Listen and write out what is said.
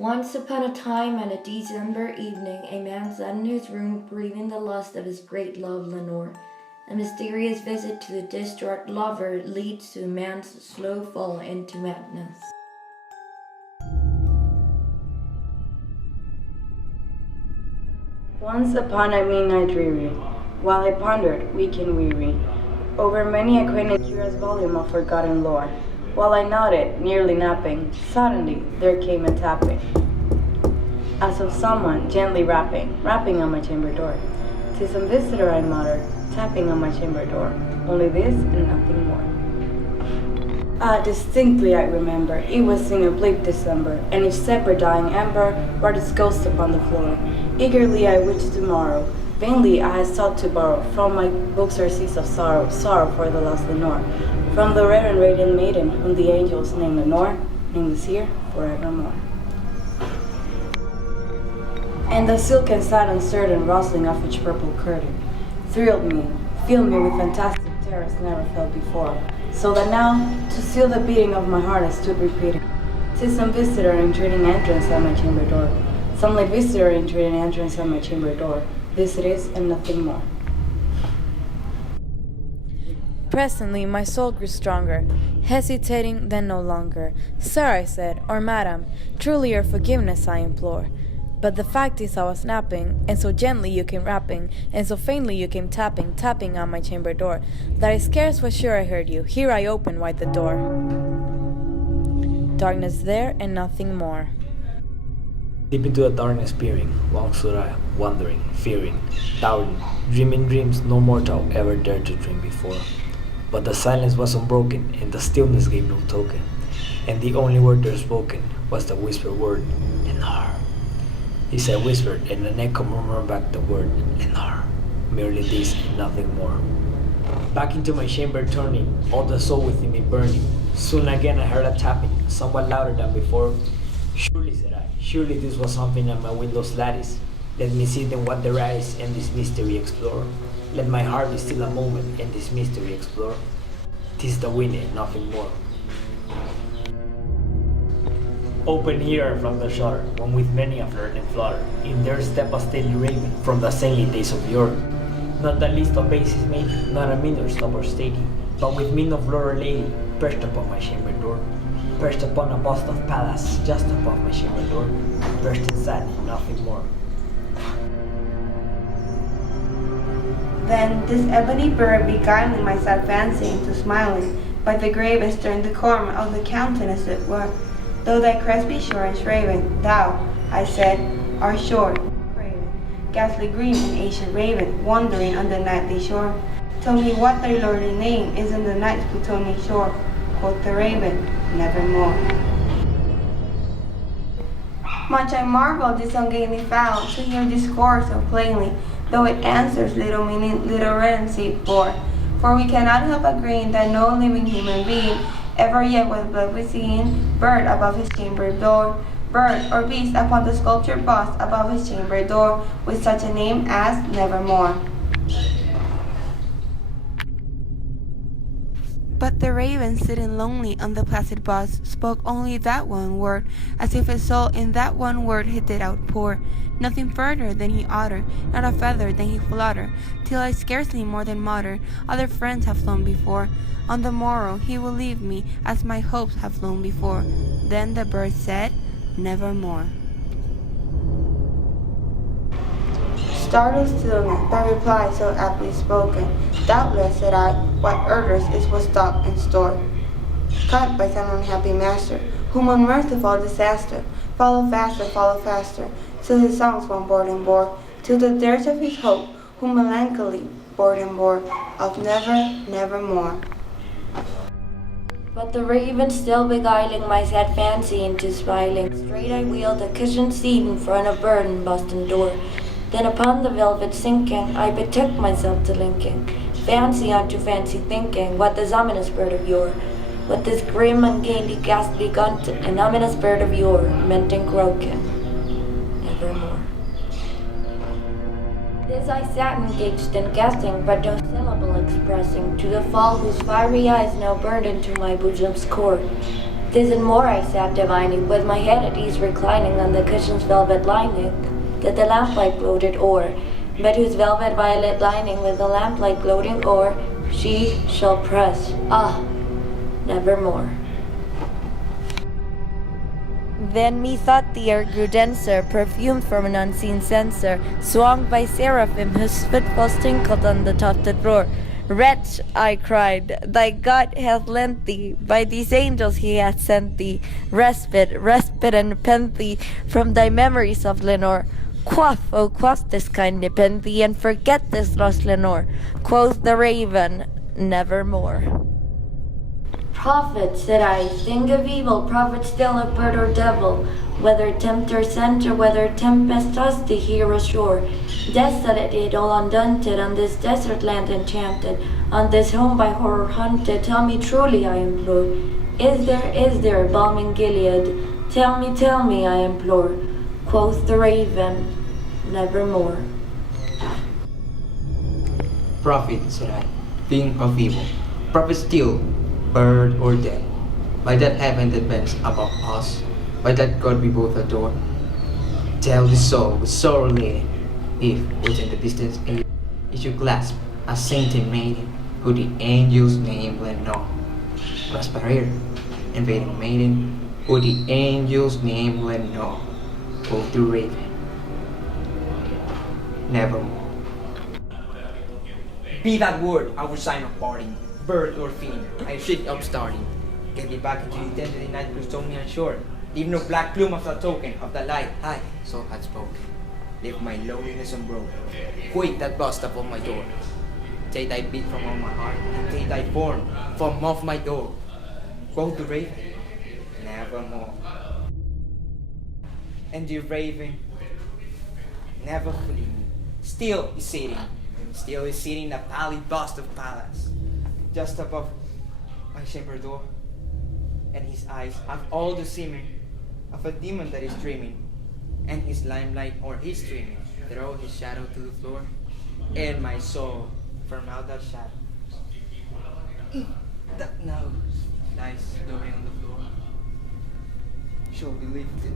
Once upon a time on a December evening, a man sat in his room breathing the lust of his great love Lenore. A mysterious visit to the distraught lover leads to a man's slow fall into madness. Once upon a midnight dreary, while I pondered, weak and weary, over many a quaint and curious volume of forgotten lore, while I nodded, nearly napping, suddenly there came a tapping, as of someone gently rapping on my chamber door. "'Tis some visitor," I muttered, tapping on my chamber door, only this and nothing more. Distinctly I remember, it was in a bleak December, and each separate dying ember wrought its ghost upon the floor. Eagerly I wished tomorrow, vainly I had sought to borrow from my books or seas of sorrow for the lost Lenore, from the rare and radiant maiden whom the angels name Lenore, nameless here forevermore. And the silken, sad, uncertain rustling of each purple curtain thrilled me, filled me with fantastic terrors never felt before, so that now, to seal the beating of my heart, I stood repeating, "'Tis some visitor entreating entrance at my chamber door, some late visitor entreating entrance at my chamber door, this it is and nothing more." Presently my soul grew stronger, hesitating then no longer. "Sir," I said, "or madam, truly your forgiveness I implore. But the fact is I was napping, and so gently you came rapping, and so faintly you came tapping on my chamber door, that I scarce was sure I heard you. Here I opened wide the door. Darkness there and nothing more." Deep into the darkness peering, long stood I, wondering, fearing, doubting, dreaming dreams no mortal ever dared to dream before. But the silence was unbroken, and the stillness gave no token, and the only word there spoken was the whispered word, "Lenore." This I whispered, and an echo murmured back the word, "Lenore." Merely this and nothing more. Back into my chamber turning, all the soul within me burning. Soon again I heard a tapping, somewhat louder than before. "Surely," said I, "surely this was something at my window's lattice. Let me sit and what there is, and this mystery explore. Let my heart be still a moment, and this mystery explore. 'Tis the wind and nothing more." Open here from the shutter, one with many a flirt and flutter, in there step a stately raven from the saintly days of yore. Not the least of bases made, not a meaner stop or stately, but with mien of lord or lady, perched upon my chamber door, perched upon a bust of Pallas, just above my chamber door, perched inside, nothing more. Then this ebony bird beguiling my sad fancy into smiling, by the grave and stern decorum of the countenance it were. "Though thy crest be sure and shraven, thou," I said, "art short, craven, ghastly green and ancient raven, wandering on the nightly shore. Tell me what thy lordly name is in the night's Plutonian shore." Quoth the raven, "Nevermore." Much I marvel this ungainly fowl to hear discourse so plainly, though it answers little meaning, little relevancy bore. For we cannot help agreeing that no living human being ever yet with blood was seen, bird above his chamber door, bird or beast upon the sculptured bust above his chamber door, with such a name as Nevermore. But the raven, sitting lonely on the placid bust, spoke only that one word, as if his soul in that one word he did outpour. Nothing further than he uttered, not a feather than he fluttered, till I scarcely more than muttered, "Other friends have flown before. On the morrow he will leave me, as my hopes have flown before." Then the bird said, "Nevermore." Startled stillness, by reply so aptly spoken. "Doubtless," said I, "what orders is was stock and store, cut by some unhappy master, whom unmerciful disaster follow faster, till his songs one burden bore, till the dirge of his hope, whom melancholy burden bore, of nevermore." But the raven still beguiling my sad fancy into smiling, straight I wheeled a cushioned seat in front of bird and Boston door. Then upon the velvet sinking, I betook myself to linking fancy unto fancy thinking, what this ominous bird of yore, what this grim, ungainly, ghastly, gaunt, and ominous bird of yore meant and croaking, Nevermore. This I sat engaged in guessing, but no syllable expressing, to the fall whose fiery eyes now burned into my bosom's core. This and more I sat divining, with my head at ease reclining on the cushion's velvet lining, that the lamplight gloated o'er, but whose velvet violet lining with the lamplight gloating o'er, she shall press, nevermore. Then methought the air grew denser, perfumed from an unseen censer, swung by seraphim whose footfalls tinkled on the tufted floor. Wretch, I cried, thy God hath lent thee, by these angels he hath sent thee, respite and nepenthe from thy memories of Lenore. Quaff, oh quaff this kind nepenthe, and forget this lost Lenore. Quoth the raven, nevermore. Prophet, said I, think of evil, prophet still of bird or devil, whether tempter sent or whether tempest tossed the hero shore. Desolate it all undunted, on this desert land enchanted, on this home by horror hunted, tell me truly, I implore, is there balm in Gilead? Tell me, I implore. Quoth the raven, nevermore. Prophet, said I, think of evil, prophet still, bird or dead, by that heaven that bends above us, by that God we both adore. Tell the soul with sorrow laden, if within the distance age you should clasp a sainted maiden, who the angels name Lenore. Rasparir, invading maiden, who the angels name Lenore. Quoth the raven, nevermore. Be that word our sign of parting, bird or fiend, I shake up starting. Get me back into the dead of the night Plutonian shore. Leave no black plume of the token of the light I so had spoken. Leave my loneliness unbroken. Quake that bust upon my door. Take thy beat from on my heart, and take thy form from off my door. Quoth the raven, nevermore. And the raven, never fleeing, still is sitting in the pallid bust of Pallas, just above my chamber door. And his eyes have all the seeming of a demon that is dreaming, and his limelight or his streaming throw his shadow to the floor, and my soul from out that shadow that now lies glowing on the floor shall be lifted